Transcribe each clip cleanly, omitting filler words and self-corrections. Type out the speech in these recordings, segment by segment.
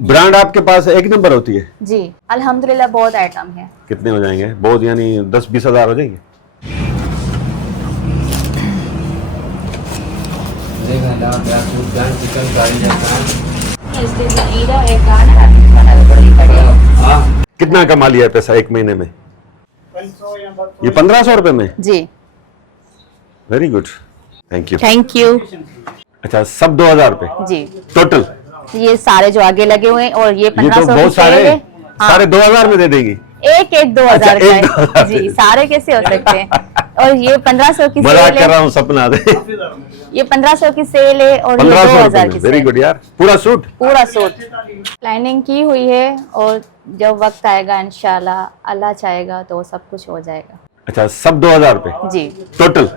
Brand आपके पास एक number होती है जी, अल्हम्दुलिल्लाह बहुत आइटम है। कितने हो जाएंगे? बहुत यानी 10-20 हज़ार हो जाएंगे। कितना कमा लिया है पैसा एक महीने में? ये 1500 रुपए में? जी, very good, thank you. Thank you. अच्छा, सब 2000 रुपए जी, टोटल? ये सारे जो आगे लगे हुए हैं और ये ये तो 1500 बहुत सारे सारे 2000 में दे देंगी? एक 2000 अच्छा, का एक है 2000 जी, सारे कैसे हो सकते हैं? और ये 1500 की मजाक सेल कर रहा है, हूँ, सपना दे। ये 1500 की सेल है और ये 1500 2000 रुपए की में, वेरी सेल। गुड यार। पूरा सूट? पूरा सूट प्लानिंग की हुई है और जब वक्त आएगा इंशाल्लाह अल्लाह चाहेगा तो सब कुछ हो जाएगा। अच्छा, सब 2000 रुपए जी, टोटल?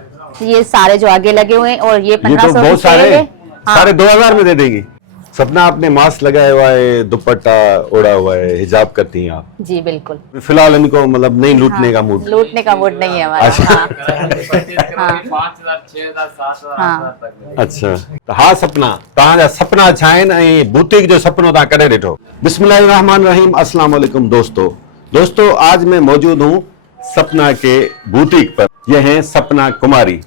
ये सारे जो आगे लगे हुए हैं और ये ये तो 1500 की बहुत सेल सारे है। हाँ, सारे 2000 में दे देंगी? सपना, आपने मास्क लगाया हुआ है, दुपट्टा ओढ़ा हुआ है, हिजाब करती हैं आप? जी बिल्कुल। फिलहाल इनको मतलब नहीं लूटने का मूड? लूटने का मूड नहीं है हमारा। अच्छा। हाँ, 5000 6000 7000 हाँ। तक। अच्छा, तो हाँ सपना, तव्हांजा सपना छा आहिनि ऐं बुटीक जो सपनो तव्हां कॾहिं ॾिठो? बिस्मिल्लाहिर्रहमानिर्रहीम, अस्सलाम वालेकुम दोस्तों, आज मैं मौजूद हूँ सपना के बुटीक पर। यह है सपना कुमारी।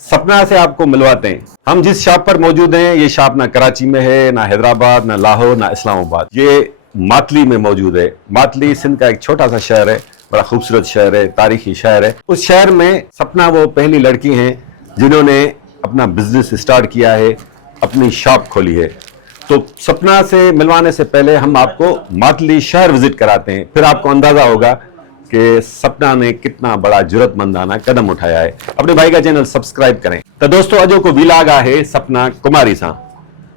सपना से आपको मिलवाते हैं। हम जिस शॉप पर मौजूद हैं, ये शॉप ना कराची में है, ना हैदराबाद, ना लाहौर, ना इस्लामाबाद, ये मातली में मौजूद है। मातली सिंध का एक छोटा सा शहर है, बड़ा खूबसूरत शहर है, तारीखी शहर है। उस शहर में सपना वो पहली लड़की हैं जिन्होंने अपना बिजनेस स्टार्ट किया है, अपनी शॉप खोली है। तो सपना से मिलवाने से पहले हम आपको मातली शहर विजिट कराते हैं, फिर आपको अंदाजा होगा कि सपना ने कितना बड़ा जुरतमंदाना कदम उठाया है। अपने भाई का चैनल सब्सक्राइब करें। तो दोस्तों, अजो को विलाग है सपना कुमारी सां।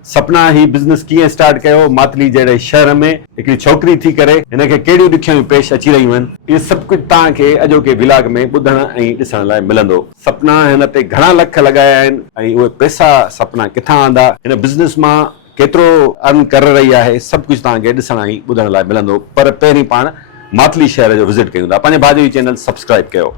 सपना ही बिज़नेस कीअं स्टार्ट कयो मातली जहिड़े शहर में, हिकिड़ी छोकिरी थी करे हिनखे कहिड़ियूं ॾुखियाऊं पेश अची रहियूं आहिनि, इहो सभु कुझु तव्हांखे अजो के विलाग में ॿुधण ऐं ॾिसण लाइ मिलंदो। सपना हिन ते घणा लख लॻाया आहिनि ऐं उहे पैसा सपना किथां आंदा, हिन बिज़नेस मां केतिरो अर्न करे रही आहे, सभु कुझु तव्हांखे ॾिसण ऐं ॿुधण लाइ मिलंदो। पर पहिरीं पाण मातली शहर जो विज़िट कयूं था। पंहिंजे भाउ जो चैनल सब्सक्राइब कयो।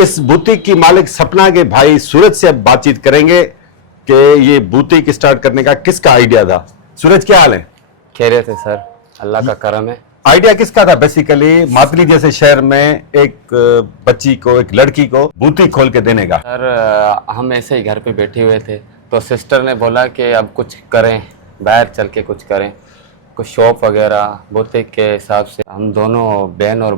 इस बुटीक की मालिक सपना के भाई सूरज से अब बातचीत करेंगे कि ये बुटीक स्टार्ट करने का किसका आइडिया था। सूरज क्या हाल है? खैरियत है सर, अल्लाह का करम है। आइडिया किसका था? बेसिकली मातली जैसे शहर में एक बच्ची को, एक लड़की को बुटीक खोल के देने का। सर हम ऐसे ही घर पे बैठे हुए थे तो सिस्टर ने बोला कि अब कुछ करें, बाहर चल के कुछ करें, कुछ शॉप वगैरह बुटीक के हिसाब से। हम दोनों बहन और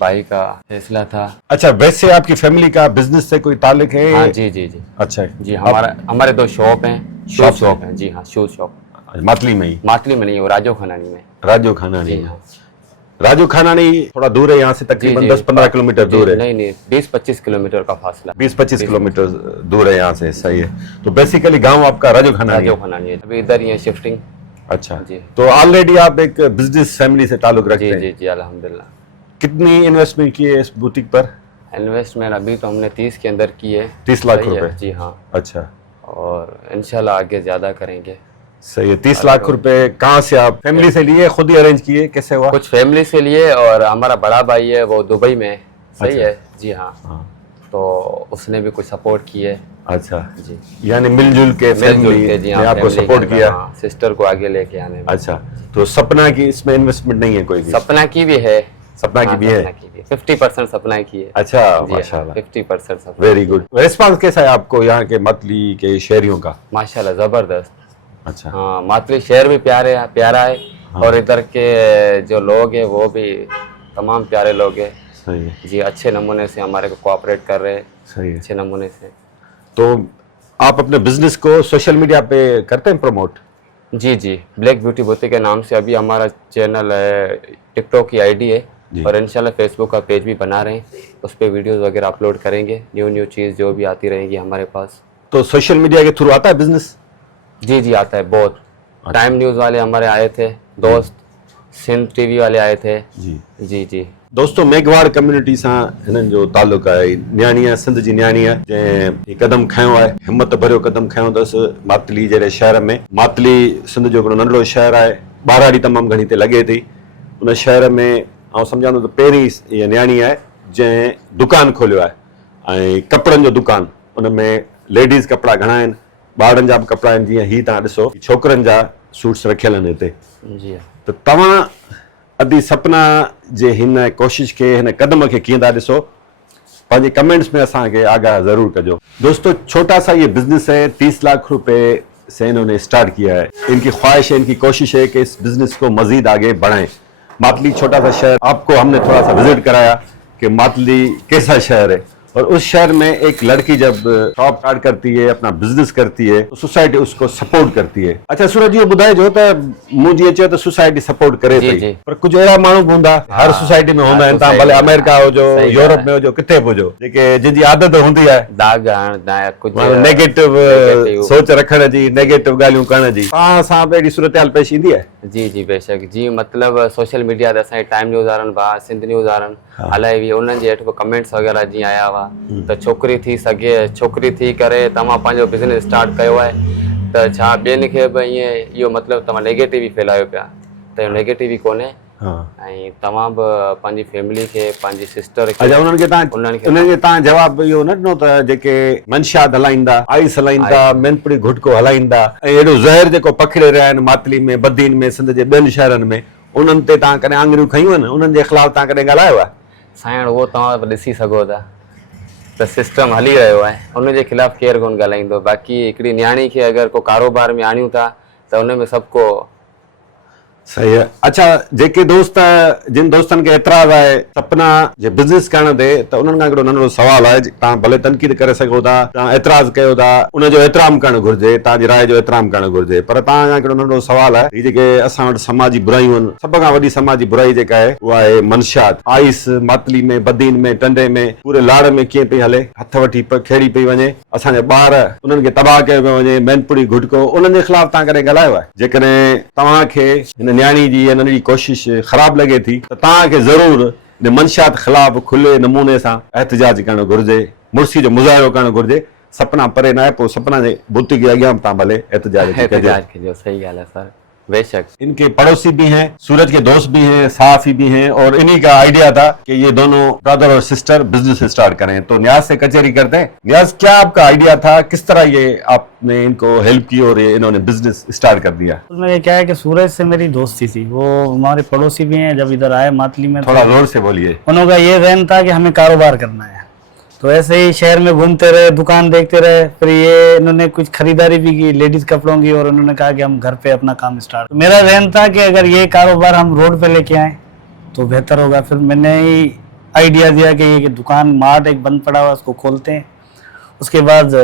भाई का फैसला था। अच्छा, वैसे आपकी फैमिली का बिजनेस से कोई ताल्लुक है? हाँ जी जी जी। अच्छा जी, हमारे 2 शॉप हैं, शूज शॉप हैं। जी हाँ, शूज शॉप मातली में ही? मातली में नहीं, वो राजो खानानी में। राजो खानानी। हाँ। राजू खानानी थोड़ा दूर है यहाँ से, तकरीबन 10-15 किलोमीटर दूर है। नहीं 20-25 किलोमीटर का फासला। 20-25 किलोमीटर दूर है यहाँ से। सही है। तो बेसिकली गांव आपका राजू खानानी है। अभी इधर ही है शिफ्टिंग। अच्छा जी। तो ऑलरेडी आप एक बिजनेस फैमिली से ताल्लुक रखते हैं? जी जी अल्हम्दुलिल्लाह। कितनी इन्वेस्टमेंट की है इस बुटीक पर? इन्वेस्टमेंट अभी तो हमने 30 के अंदर की है। 30 लाख रुपए? जी हाँ। अच्छा। और इंशाल्लाह आगे ज़्यादा करेंगे। सही है। 30 लाख रुपए कहाँ से आप फैमिली से लिए, खुद ही अरेंज किए, कैसे हुआ? कुछ फैमिली से लिए और हमारा बड़ा भाई है वो दुबई में है। सही है जी। हाँ, तो उसने भी कुछ सपोर्ट किए। अच्छा जी, यानी मिलजुल के फैमिली जी ने हाँ, आपको family सपोर्ट के किया। हाँ, सिस्टर को आगे लेके आने में। अच्छा, तो सपना की इसमें इन्वेस्टमेंट नहीं है कोई भी? सपना की भी है। सपना की हाँ, भी है। सपना की भी 50% सपना की है। अच्छा, जी, माशाल्लाह, 50% सपना। Very good. रिस्पांस कैसा है आपको यहाँ के मतली के शहरियों का? माशाल्लाह जबरदस्त। अच्छा, हाँ, मातली शहर भी प्यारा है। और इधर के जो लोग हैं वो भी तमाम प्यारे लोग हैं सही है, जी। अच्छे नमूने से हमारे को कोऑपरेट कर रहे हैं, सही है। अच्छे नमूने से। तो आप अपने बिजनेस को सोशल मीडिया पे करते हैं प्रमोट? जी, ब्लैक ब्यूटी बुटीक के नाम से अभी हमारा चैनल है, टिकटॉक की आईडी है जी। और इंशाल्लाह फेसबुक का पेज भी बना रहे हैं। उस पर वीडियोस वगैरह अपलोड करेंगे, न्यू चीज़ जो भी आती रहेगी हमारे पास। तो सोशल मीडिया के थ्रू आता है बिजनेस? जी आता है बहुत। टाइम न्यूज़ वाले हमारे आए थे दोस्त, सिंध टीवी वाले आए थे। जी। दोस्तों, मेघवाड़ कम्युनिटी सां हिननि जो तालुक़ आहे। न्याणी आहे, सिंध जी न्याणी आहे, जंहिं हीउ कदम खयों आहे, हिमत भरियो कदम खयों अथसि मातली जहिड़े शहर में। मातली सिंध जो हिकिड़ो नंढिड़ो शहर आहे, ॿारहाड़ी तमामु घणी हिते लॻे थी। उन शहर में आउं सम्झां थो त पहिरीं इहा न्याणी आहे जंहिं दुकानु खोलियो आहे ऐं कपिड़नि जो दुकानु। उन में लेडीज़ कपिड़ा घणा आहिनि, ॿारनि जा बि कपिड़ा आहिनि। जीअं हीअ तव्हां ॾिसो, छोकिरनि जा सूट्स रखियल आहिनि हिते। जी त तव्हां अदी सपना जे हिन कोशिश खे, हिन कदम खे कीअं था ॾिसो, पंहिंजे कमेंट्स में असांखे आगाह ज़रूर कजो। दोस्तों, छोटा सा ये बिजनेस है, 30 लाख रुपए से इन्होंने स्टार्ट किया है। इनकी ख्वाहिश है, इनकी कोशिश है कि इस बिजनेस को मजीद आगे बढ़ाएं। मातली छोटा सा शहर, आपको हमने थोड़ा सा विजिट कराया कि मातली कैसा शहर है। और उस शहर में एक लड़की जब शॉप स्टार्ट करती है, अपना बिजनेस करती है, तो सोसाइटी उसको सपोर्ट करती है। अच्छा सूरज जी ॿुधाए जो त मूं जीअं चयो त सोसाइटी सपोर्ट करे जी, पई, जी। पर कुछ अहिड़ा माण्हू बि हूंदा हर सोसाइटी में हूंदा आहिनि, तव्हां भले society में, अमेरिका हुजो, सही ॻाल्हि यूरोप आहे। में हुजो, किथे बि हुजो, जेके जिनजी आदत हूंदी आहे दाग हणण कुछ नेगेटिव negative। सोच रखण जी, नेगेटिव ॻाल्हियूं करण जी, तव्हां सां बि अहिड़ी सूरत हाल पेश ईंदी आहे? जी बेशक जी। मतलब सोशल मीडिया ते असांजे टाइम न्यूज़ वारनि भा, सिंध न्यूज़ वारनि हलाए हुई, उन्हनि जे हेठि को कमेंट्स वग़ैरह जीअं आया हुआ त छोकिरी थी सघे, छोकिरी थी करे तव्हां पंहिंजो बिज़नेस स्टार्ट कयो आहे, त छा ॿियनि खे बि ईअं इहो मतिलबु तव्हां नेगेटिव ई फैलायो पिया? त इहो नेगेटिव ई कोन्हे। ऐं तव्हां बि पंहिंजी फैमिली खे, पंहिंजी सिस्टर खे, अच्छा, उन्हनि खे तव्हां जवाबु इहो न ॾिनो त जेके मंशात हलाईंदा, आइस हलाईंदा, मैनपुरी घुटको हलाईंदा ऐं अहिड़ो ज़हर जेको पखिड़े रहिया आहिनि मातली में, बदीन में, सिंध जे ॿियनि शहरनि में, उन्हनि ते तव्हां कॾहिं आङुरियूं खयूं आहिनि? उन्हनि जे ख़िलाफ़ तव्हां कॾहिं ॻाल्हायो आहे? साईं उहो तव्हां बि ॾिसी सघो था त सिस्टम हली रहियो आहे, उनजे ख़िलाफ़ केरु कोन ॻाल्हाईंदो। बाक़ी हिकिड़ी न्याणी खे अगरि को कारोबार में आणियूं था त उन में सभु को सही है। अच्छा, जेके दोस्त, जिन दोस्तनि खे एतिराज़ आहे सपना जे बिज़नेस करण ते, त उन्हनि खां हिकिड़ो नंढिड़ो सवाल आहे। तव्हां भले तनक़ीद करे सघो था, तव्हां एतिराज़ कयो था, उनजो एतिराम करणु घुरिजे, तव्हांजी राय जो एतिराम करणु घुरिजे, पर तव्हां खां हिकिड़ो नंढिड़ो सवाल आहे। हीअ जेके असां वटि समाजी बुरायूं आहिनि, सभ खां वॾी समाजी बुराई जेका आहे उहा आहे मंशात। आइस मातली में, बदीन में, टंडे में, पूरे लाड़ में कीअं पई हले, हथ वठी खेड़ी पई वञे, असांजा ॿार उन्हनि खे तबाह कयो पियो वञे, मैनपुरी घुटको, उन्हनि जे ख़िलाफ़ तव्हां कॾहिं ॻाल्हायो आहे? जेकॾहिं तव्हांखे हिन न्याणी जी नंढड़ी कोशिश ख़राब लॻे थी त तव्हांखे ज़रूर हिन मंशात ख़िलाफ़ खुले नमूने सां एहतजाज करणु घुरिजे, मुर्सी जो मुज़ाहिरो करणु घुरिजे। सपना परे न आहे, पोइ सपना जे बुत के अॻियां तव्हां भले एहतजाज कजो। सही ॻाल्हि आहे सर, बेशक। इनके पड़ोसी भी हैं, सूरज के दोस्त भी हैं, साफी भी हैं, और इन्हीं का आइडिया था कि ये दोनों ब्रदर और सिस्टर बिजनेस स्टार्ट करें। तो न्याज से कचहरी करते हैं। न्याज, क्या आपका आइडिया था, किस तरह ये आपने इनको हेल्प की और ये इन्होंने बिजनेस स्टार्ट कर दिया? उसमें क्या है कि सूरज से मेरी दोस्ती थी, वो हमारे पड़ोसी भी हैं। जब इधर आए मातली में, थोड़ा जोर से बोलिए। उनका ये ज़हन था कि हमें कारोबार करना है, तो ऐसे ही शहर में घूमते रहे, दुकान देखते रहे। फिर ये इन्होंने कुछ खरीदारी भी की लेडीज कपड़ों की, और उन्होंने कहा कि हम घर पे अपना काम स्टार्ट। तो मेरा ज़हन था कि अगर ये कारोबार हम रोड पे लेके आए तो बेहतर होगा। फिर मैंने ही आइडिया दिया कि ये दुकान मार्ट एक बंद पड़ा हुआ, उसको खोलते हैं। उसके बाद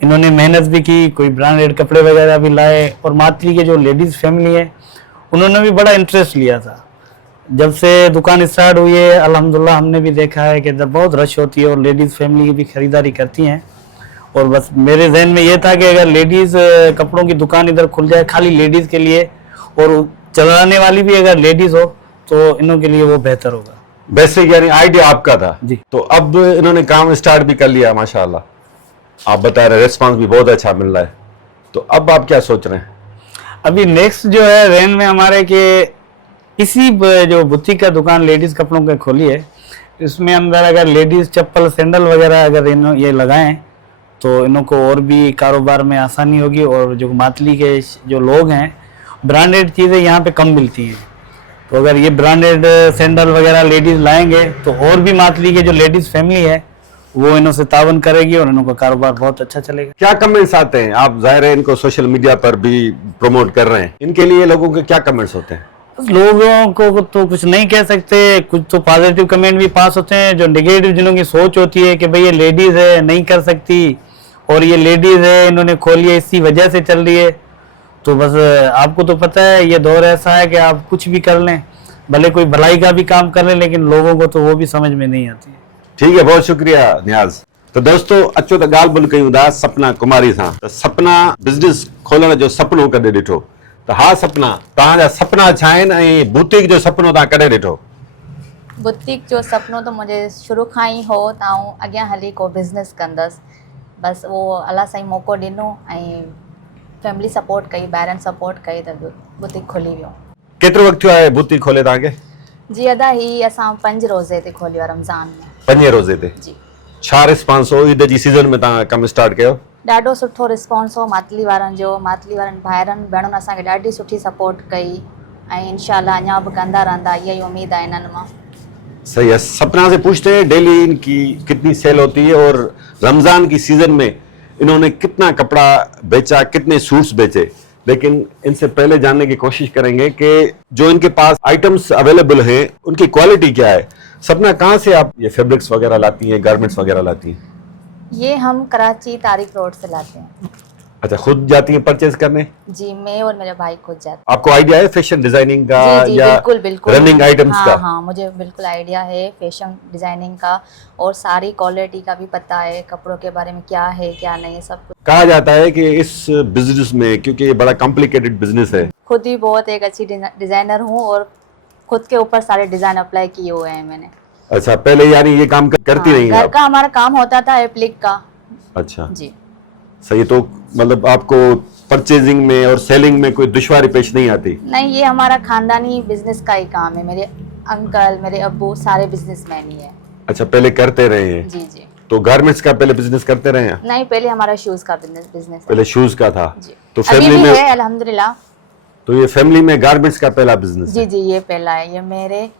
इन्होंने मेहनत भी की, कोई ब्रांडेड कपड़े वगैरह भी लाए, और मातली के जो लेडीज़ फैमिली है उन्होंने भी बड़ा इंटरेस्ट लिया था। जब से दुकान स्टार्ट हुई है अल्हम्दुलिल्लाह हमने भी देखा है कि इधर बहुत रश होती है और लेडीज़ फैमिली की भी खरीदारी करती हैं। और बस मेरे जहन में ये था कि अगर लेडीज़ कपड़ों की दुकान इधर खुल जाए खाली लेडीज़ के लिए, और चलाने वाली भी अगर लेडीज़ हो तो इनों के लिए वो बेहतर होगा। बेसिक यानी आइडिया आपका था जी। तो अब इन्होंने काम स्टार्ट भी कर लिया माशाल्लाह। आप बता रहे रेस्पॉन्स भी बहुत अच्छा मिल रहा है, तो अब आप क्या सोच रहे हैं? अभी नेक्स्ट जो है रेन में हमारे के इसी जो बुटीक का दुकान लेडीज कपड़ों का खोली है, इसमें अंदर अगर लेडीज चप्पल सैंडल वगैरह अगर ये लगाएं तो इन्हों को और भी कारोबार में आसानी होगी। और जो मातली के जो लोग हैं, ब्रांडेड चीज़ें यहाँ पे कम मिलती हैं, तो अगर ये ब्रांडेड सैंडल वगैरह लेडीज लाएंगे तो और भी मातली के जो लेडीज फैमिली है वो इन्हों से तावन करेगी और इन्हों का कारोबार बहुत अच्छा चलेगा। क्या कमेंट्स आते हैं? आप जाहिर है इनको सोशल मीडिया पर भी प्रमोट कर रहे हैं, इनके लिए लोगों के क्या कमेंट्स होते हैं? लोगों को तो कुछ नहीं कह सकते, कुछ तो पॉजिटिव कमेंट भी पास होते हैं। जो नेगेटिव जिनों की सोच होती है कि भाई ये लेडीज है नहीं कर सकती और ये लेडीज है इन्होंने खोली है इसी वजह से चल रही है, तो बस आपको तो पता है ये दौर ऐसा है कि आप कुछ भी कर लें, भले कोई भलाई का भी काम कर लें, लेकिन लोगों को तो वो भी समझ में नहीं आती है। ठीक है, बहुत शुक्रिया न्याज। तो दोस्तों अचो त ॻाल्हि बुल कयूं था सपना कुमारी सां। त सपना बिज़नेस खोलण जो सपनो कॾहिं ॾिठो? त हा सपना, तव्हांजा सपना छा आहिनि ऐं बुटीक जो सपनो तव्हां कॾहिं ॾिठो? बुटीक जो सपनो तो मुझे शुरू खां ही हो त आऊं अॻियां हली को बिज़नेस कंदसि, बस वो अल्लाह साईं मौक़ो ॾिनो ऐं फैमिली सपोर्ट कई, ॿाहिरनि सपोर्ट कई त बुटीक खुली वियो। केतिरो वक़्तु थियो आहे बुटीक खोले तव्हांखे? जी अदा ही असां 5 रोज़े ते खोलियो रमज़ान में। 5 रोज़े ते? जी। छा रिस्पॉन्स हो ईद जी सीज़न में तव्हां कमु स्टार्ट कयो? ॾाढो सुठो रिस्पॉन्स हो मातली वारनि जो। मातली वारनि भाइरनि भेणुनि असांखे ॾाढी सुठी सपोर्ट कई ऐं इंशाल्लाह अञा बि कंदा रहंदा, इहा ई उम्मीद आहे इन्हनि मां। सही है। सपना से पूछते हैं डेली इनकी कितनी सेल होती है और रमज़ान की सीज़न में इन्होंने कितना कपड़ा बेचा, कितने सूट्स बेचे, लेकिन इनसे पहले जानने की कोशिश करेंगे कि जो इनके पास आइटम्स अवेलेबल हैं उनकी क्वालिटी क्या है। सपना, कहाँ से आप ये फैब्रिक्स वगैरह लाती हैं, गारमेंट्स वगैरह लाती हैं? ये हम कराची तारिक रोड से लाते हैं। अच्छा, खुद जाती हैं परचेज करने? जी, मैं और मेरे भाई खुद जाते आपको आइडिया है फैशन डिजाइनिंग का जी, या बिल्कुल बिल्कुल रनिंग आइटम्स हाँ, का? हाँ, मुझे बिल्कुल आइडिया है फैशन डिजाइनिंग का और सारी क्वालिटी का भी पता है, कपड़ों के बारे में क्या है क्या नहीं सब कुछ। कहा जाता है कि इस बिजनेस में, क्योंकि ये बड़ा कॉम्प्लिकेटेड बिजनेस है, खुद भी बहुत एक अच्छी डिजाइनर हूँ और खुद के ऊपर सारे डिजाइन अप्लाई किए हुए हैं मैंने। अच्छा, पहले यानी ये काम करती हाँ, नहीं है घर आप? का हमारा काम होता था एप्लिक का। अच्छा जी। सही। तो मतलब आपको परचेजिंग में और सेलिंग में कोई दुश्वारी पेश नहीं आती? नहीं, ये हमारा खानदानी बिजनेस का ही काम है। मेरे अंकल, मेरे अब्बू सारे बिजनेसमैन ही है। अच्छा, पहले करते रहे हैं? जी जी। तो गारमेंट्स का पहले बिजनेस करते रहे हैं? नहीं, पहले हमारा शूज का बिजनेस पहले शूज का था। जी। तो अभी फैमिली भी में है अल्हम्दुलिल्लाह। तो ये फैमिली में गारमेंट्स का पहला बिजनेस जी है? जी, ये पहला है। ये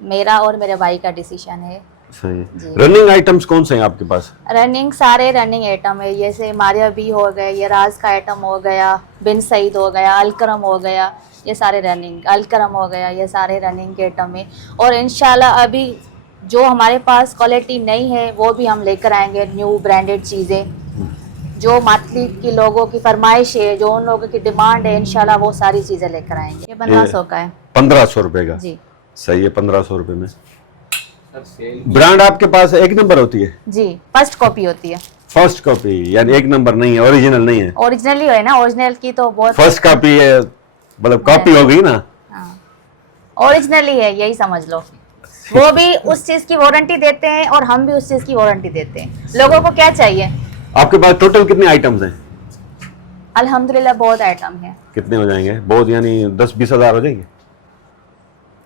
मेरा और मेरे भाई का डिसीजन है। सही। जी। रनिंग आइटम्स कौन से हैं आपके पास? रनिंग सारे रनिंग आइटम है, जैसे मारिया बी हो गए, ये राज का आइटम हो गया, बिन सईद हो गया, अलकरम हो गया, ये सारे रनिंग, अलकरम हो गया, ये सारे रनिंग के आइटम है। और इंशाल्लाह अभी जो हमारे पास क्वालिटी नहीं है वो भी हम लेकर आएंगे, न्यू ब्रांडेड चीज़ें जो मातली की लोगों की फरमाइश है, जो उन लोगों की डिमांड है, इंशाल्लाह वो सारी चीज़ें लेकर आएंगे। ये 1500 का है। 1500 रुपए का? जी। सही है। 1500 रुपए में ब्रांड आपके पास एक नंबर होती है? जी, फर्स्ट कॉपी होती है। फर्स्ट कॉपी यानी एक नंबर नहीं है, ओरिजिनल नहीं है? ओरिजिनल ही है ना, ओरिजिनल की तो बहुत फर्स्ट कॉपी है, मतलब कॉपी हो गई ना? ओरिजिनल ही है, यही समझ लो। वो भी उस चीज की वारंटी देते हैं और हम भी उस चीज की वारंटी देते हैं। लोगों को क्या चाहिए? आपके पास टोटल कितने आइटम्स हैं? अल्हम्दुलिल्लाह बहुत आइटम है। कितने हो जाएंगे? बहुत यानी 10-20 हजार हो जाएंगे?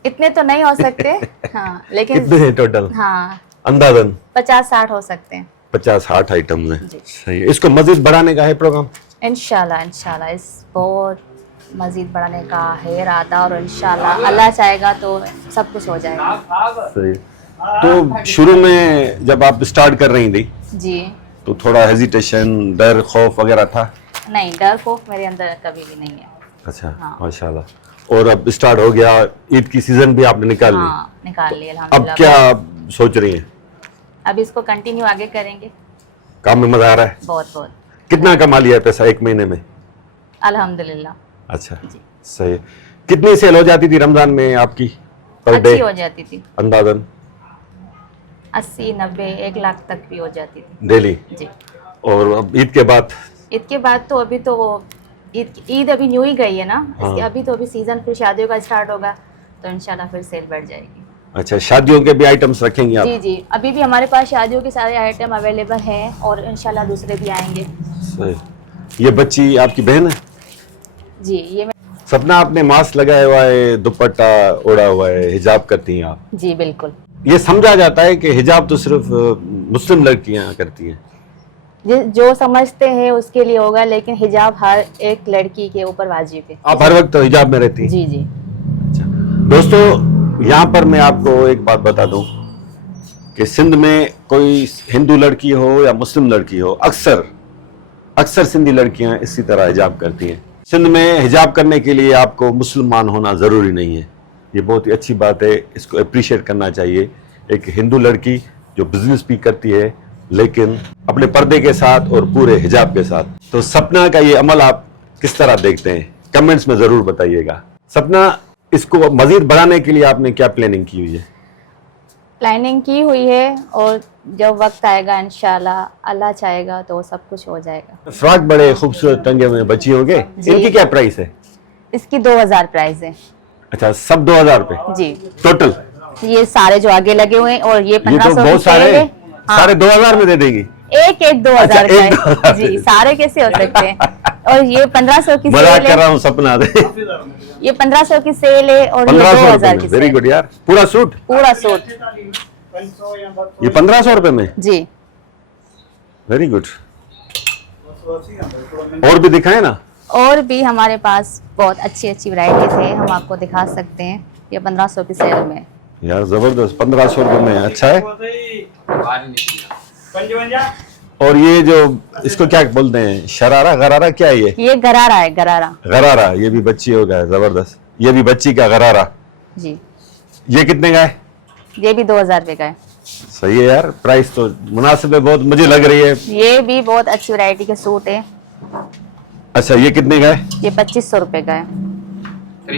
इतने तो नहीं हो सकते हाँ, लेकिन कितने हैं टोटल? हाँ, अंदाजन 50-60 हो सकते हैं। 50-60 आइटम्स हैं। जी। सही है। इसको मजीद बढ़ाने का है प्रोग्राम? इंशाल्लाह इंशाल्लाह इस बहुत मजीद बढ़ाने का है इरादा और इंशाल्लाह अल्लाह चाहेगा तो सब कुछ हो जाएगा। सही। तो शुरू में जब आप स्टार्ट कर रही थी जी। तो थोड़ा हेजिटेशन, डर, खौफ वगैरह था? नहीं, डर खौफ मेरे अंदर कभी भी नहीं है। अच्छा। हाँ। माशाल्लाह। और अब स्टार्ट हो गया, ईद की सीजन भी आपने निकाल ली। हाँ, निकाल ली अब अल्हम्दुलिल्लाह। क्या सोच रही हैं? अब इसको कंटिन्यू आगे करेंगे। काम में मजा आ रहा है? बहुत बहुत। कितना कमा लिया है पैसा एक महीने में? अल्हम्दुलिल्लाह। अच्छा। सही। कितनी सेल हो जाती थी रमजान में आपकी पर डे? अच्छी हो जाती थी, अंदाजन 80, 90, 1 लाख तक भी हो जाती थी डेली। जी। और अब ईद के बाद? ईद के बाद तो अभी तो ईद अभी न्यू ही गई है ना। हाँ। अभी तो अभी सीजन फिर शादियों का स्टार्ट होगा तो इंशाल्लाह फिर सेल बढ़ जाएगी। अच्छा, शादियों के भी आइटम्स रखेंगे आप? जी जी, अभी भी हमारे पास शादियों के सारे आइटम अवेलेबल हैं और इंशाल्लाह दूसरे भी आएंगे। सही। ये बच्ची आपकी बहन है? जी, ये सपना, आपने मास्क लगाया हुआ है, दुपट्टा ओढ़ा हुआ है, हिजाब करती हैं आप। जी बिल्कुल। ये समझा जाता है कि हिजाब तो सिर्फ मुस्लिम लड़कियां करती हैं। जो समझते हैं उसके लिए होगा, लेकिन हिजाब हर एक लड़की के ऊपर वाजिब है। आप हर वक्त तो हिजाब में रहती हैं? जी जी। दोस्तों, यहाँ पर मैं आपको एक बात बता दूं कि सिंध में कोई हिंदू लड़की हो या मुस्लिम लड़की हो, अक्सर सिंधी लड़कियां इसी तरह हिजाब करती हैं। सिंध में हिजाब करने के लिए आपको मुसलमान होना ज़रूरी नहीं है। ये बहुत ही अच्छी बात है, इसको अप्रिशिएट करना चाहिए। एक हिंदू लड़की जो बिजनेस भी करती है लेकिन अपने पर्दे के साथ और पूरे हिजाब के साथ। तो सपना का ये अमल आप किस तरह देखते हैं, कमेंट्स में ज़रूर बताइएगा। सपना, इसको मज़ीद बढ़ाने के लिए आपने क्या प्लानिंग की हुई है? प्लानिंग की हुई है, और जब वक्त आएगा इंशाल्लाह, अल्लाह चाहेगा तो सब कुछ हो जाएगा। फ्रॉक बड़े खूबसूरत टंगे हुए बच्ची होंगे, जी। इनकी क्या प्राइस है? इसकी 2000 प्राइस है। अच्छा, सब 2000 रुपए जी। टोटल? ये सारे जो आगे लगे हुए हैं, और ये ये तो 1500 बहुत सारे, हाँ। सारे 2000 में दे देंगी? एक 2000 अच्छा, का एक है। 2000 जी, सारे कैसे हो सकते हैं। और ये 1500 की मजाक सेल कर रहा है, हूँ सपना दे। ये 1500 की सेल है, और ये 1500 2000 रुपए की में, वेरी सेल। गुड यार। पूरा सूट पूरा सूट। ये 1500 रुपए में? जी। Very good. और भी दिखाए ना? और भी हमारे पास बहुत अच्छी अच्छी वैरायटीज है, हम आपको दिखा सकते हैं। ये 1500 की सेल में। यार जबरदस्त, 1500 रुपए में अच्छा है। और ये जो इसको क्या बोलते हैं, शरारा गरारा, क्या है ये गरारा है, गरारा। गरारा, ये भी बच्ची हो गया, जबरदस्त। ये भी बच्ची का गरारा। जी। ये कितने का है? ये भी 2000 रुपए का है। सही है यार, प्राइस तो मुनासिब है, बहुत मुझे लग रही है। ये भी बहुत अच्छी वैरायटी के सूट है। अच्छा, ये कितने का है? ये 2500 रुपए का है।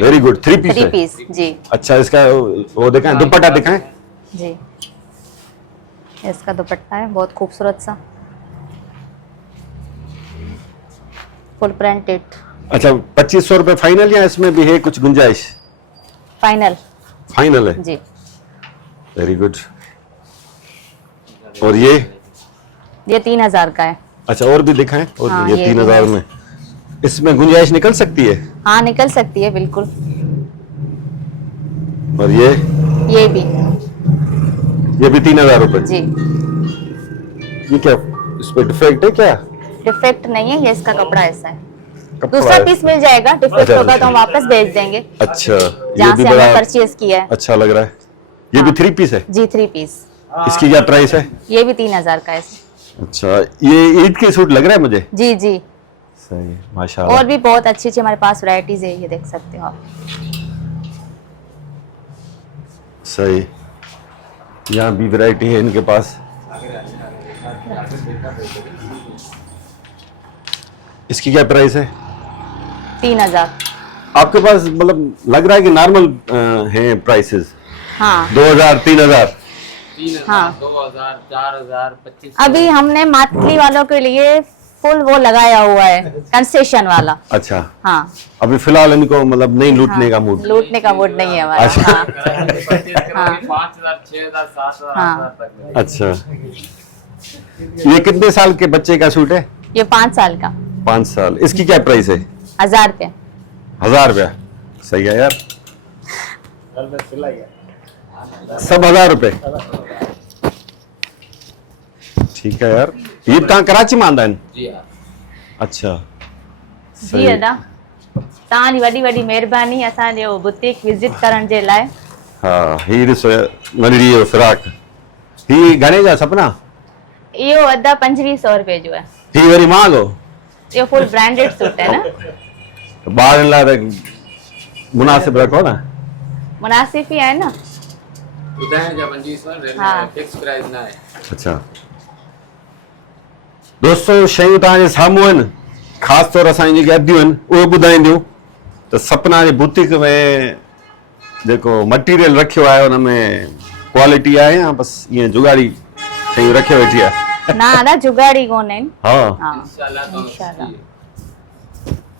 Very good. 3 पीस 3 है? पीस। जी अच्छा, इसका वो दिखाएं, दुपट्टा दिखाएं। जी। इसका दुपट्टा है बहुत खूबसूरत सा, फुल प्रिंटेड। अच्छा, 2500 रुपए फाइनल या इसमें भी है कुछ गुंजाइश? फाइनल। फाइनल है? जी। Very good. और ये 3000 का है। अच्छा, और भी दिखाएं। और हाँ, ये ये 3000 में इसमें गुंजाइश निकल सकती है? हाँ, निकल सकती है बिल्कुल। और ये भी 3000 रुपए? जी। ये क्या, इस पे डिफेक्ट है क्या? डिफेक्ट नहीं है, ये इसका कपड़ा ऐसा है। कपड़ा दूसरा है। पीस मिल जाएगा, डिफेक्ट अच्छा, होगा तो अच्छा। हम वापस भेज देंगे, अच्छा, ये जहाँ भी से हमने बड़ा परचेज किया है। अच्छा लग रहा है। ये भी 3 पीस है? जी, 3 पीस। इसकी क्या प्राइस है? ये भी 3000 का है। अच्छा, ये ईद के सूट लग रहा है मुझे। जी जी। सही है, माशाल्लाह। और भी बहुत अच्छी अच्छी हमारे पास वैरायटीज है, ये देख सकते हो आप। सही, यहाँ भी वैरायटी है इनके पास। इसकी क्या प्राइस है? 3000। आपके पास मतलब लग रहा है कि नॉर्मल हैं प्राइसेस? हाँ 2000, 3000? हाँ। 2000, 4000, 2500। अभी हमने मातली वालों के लिए फुल वो लगाया हुआ है, कंसेशन वाला। अच्छा, हाँ। अभी फिलहाल इनको मतलब नहीं लूटने हाँ, का मूड? लूटने का मूड नहीं है हमारा। अच्छा। हाँ। 5000, 6000, 7000, हाँ। 8000 तक। अच्छा, ये कितने साल के बच्चे का सूट है? ये 5 साल का। 5 साल। इसकी क्या प्राइस है? 1000 रुपये। 1000 रुपया? सही है यार, सब 1000 रुपए। ठीक है यार। ये तव्हां कराची में आंदा आहिनि? जी हाँ। अच्छा, जी अदा, तव्हांजी वॾी वॾी महिरबानी असांजो बुटीक विज़िट करण जे लाइ। हाँ, ही ॾिसो नंढड़ी जो फ्राक। ही घणे जा सपना? इहो अदा 2500 रुपए जो है। ही वरी महांगो? इहो फुल ब्रांडेड सूट है ना, ॿारनि लाइ त मुनासिब रखो न। मुनासिब ही है ना। ॿुधाइण जा 2500, हाँ। फिक्स प्राइस न आहे। अच्छा दोस्तों, शयूं तव्हांजे साम्हूं आहिनि, ख़ासि तौर असांजी जेके अदियूं आहिनि उहे ॿुधाईंदियूं त सपना जे बुटीक में जेको मटीरियल रखियो आहे उन में क्वालिटी आहे या बसि ईअं जुगाड़ी शयूं रखे वेठी आहे? ना अदा, जुगाड़ी कोन आहिनि। हाँ, हाँ इंशाल्लाह तो इंशाल्लाह।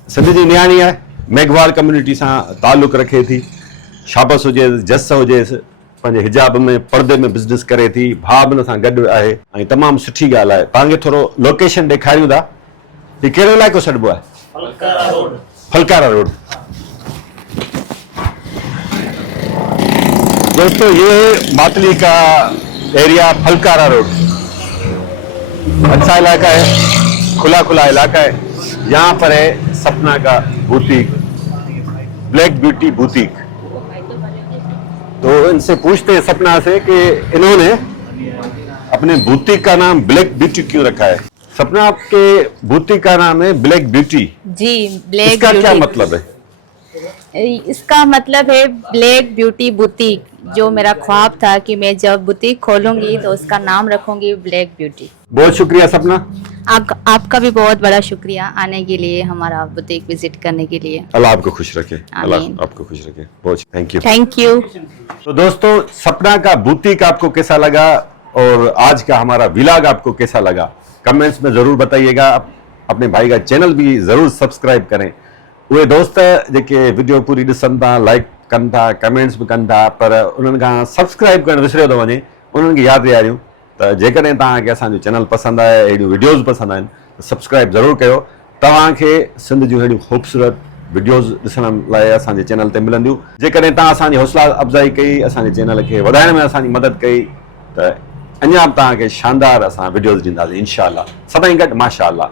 सिंध जी नियाणी आहे, मेघवार कम्युनिटी सां ताल्लुक़ रखे थी। शाबस हुजे, जस हुजेसि, पंहिंजे हिजाब में पर्दे में बिज़नेस करे थी, भाउ बि हुन सां गॾु आहे ऐं तमामु सुठी ॻाल्हि आहे। तव्हांखे थोरो लोकेशन ॾेखारियूं था। हीउ कहिड़ो इलाइक़ो छॾिबो आहे? फलकारा रोड। दोस्तों ये मातली का एरिया फलकारा रोड, अच्छा इलाका है, खुला खुला इलाका है। यहाँ पर है सपना का बुटीक, ब्लैक ब्यूटी बुटीक। तो इनसे पूछते हैं सपना से कि इन्होंने अपने बुटीक का नाम ब्लैक ब्यूटी क्यों रखा है। सपना, आपके बुटीक का नाम है ब्लैक ब्यूटी, जी ब्लैक इसका क्या ब्यूटी। मतलब है? इसका मतलब है ब्लैक ब्यूटी बुटीक। जो मेरा ख्वाब था कि मैं जब बुटीक खोलूंगी तो उसका नाम रखूंगी ब्लैक ब्यूटी। बहुत शुक्रिया सपना। आपका भी बहुत बड़ा शुक्रिया आने के लिए, हमारा बुटीक विजिट करने के लिए। अल्लाह आपको खुश रखे, अल्लाह आमीन। आपको खुश रखे। बहुत थैंक यू। Thank you. तो दोस्तों, सपना का बुटीक आपको कैसा लगा और आज का हमारा व्लॉग आपको कैसा लगा, कमेंट्स में जरूर बताइएगा। अपने भाई का चैनल भी जरूर सब्सक्राइब करें। उहे दोस्त जेके वीडियो पूरी ॾिसनि था, लाइक कनि था, कमेंट्स भी कनि था, पर उन्हनि खां सब्सक्राइब करणु विसरियो थो वञे, उन्हनि खे यादि ॾियारियूं त जेकॾहिं तव्हांखे असांजो चैनल पसंदि आहे, अहिड़ियूं वीडियोज़ पसंदि आहिनि त सब्सक्राइब ज़रूरु कयो। तव्हांखे सिंध जूं अहिड़ियूं ख़ूबसूरत वीडियोज़ ॾिसण लाइ असांजे चैनल ते मिलंदियूं। जेकॾहिं तव्हां असांजी हौसला अफ़ज़ाई कई, असांजे चैनल खे वधाइण में असांजी मदद कई, त अञा बि तव्हांखे शानदार असां वीडियोज़ ॾींदासीं इंशाअल्लाह। सदाईं गॾु माशाअल्लाह।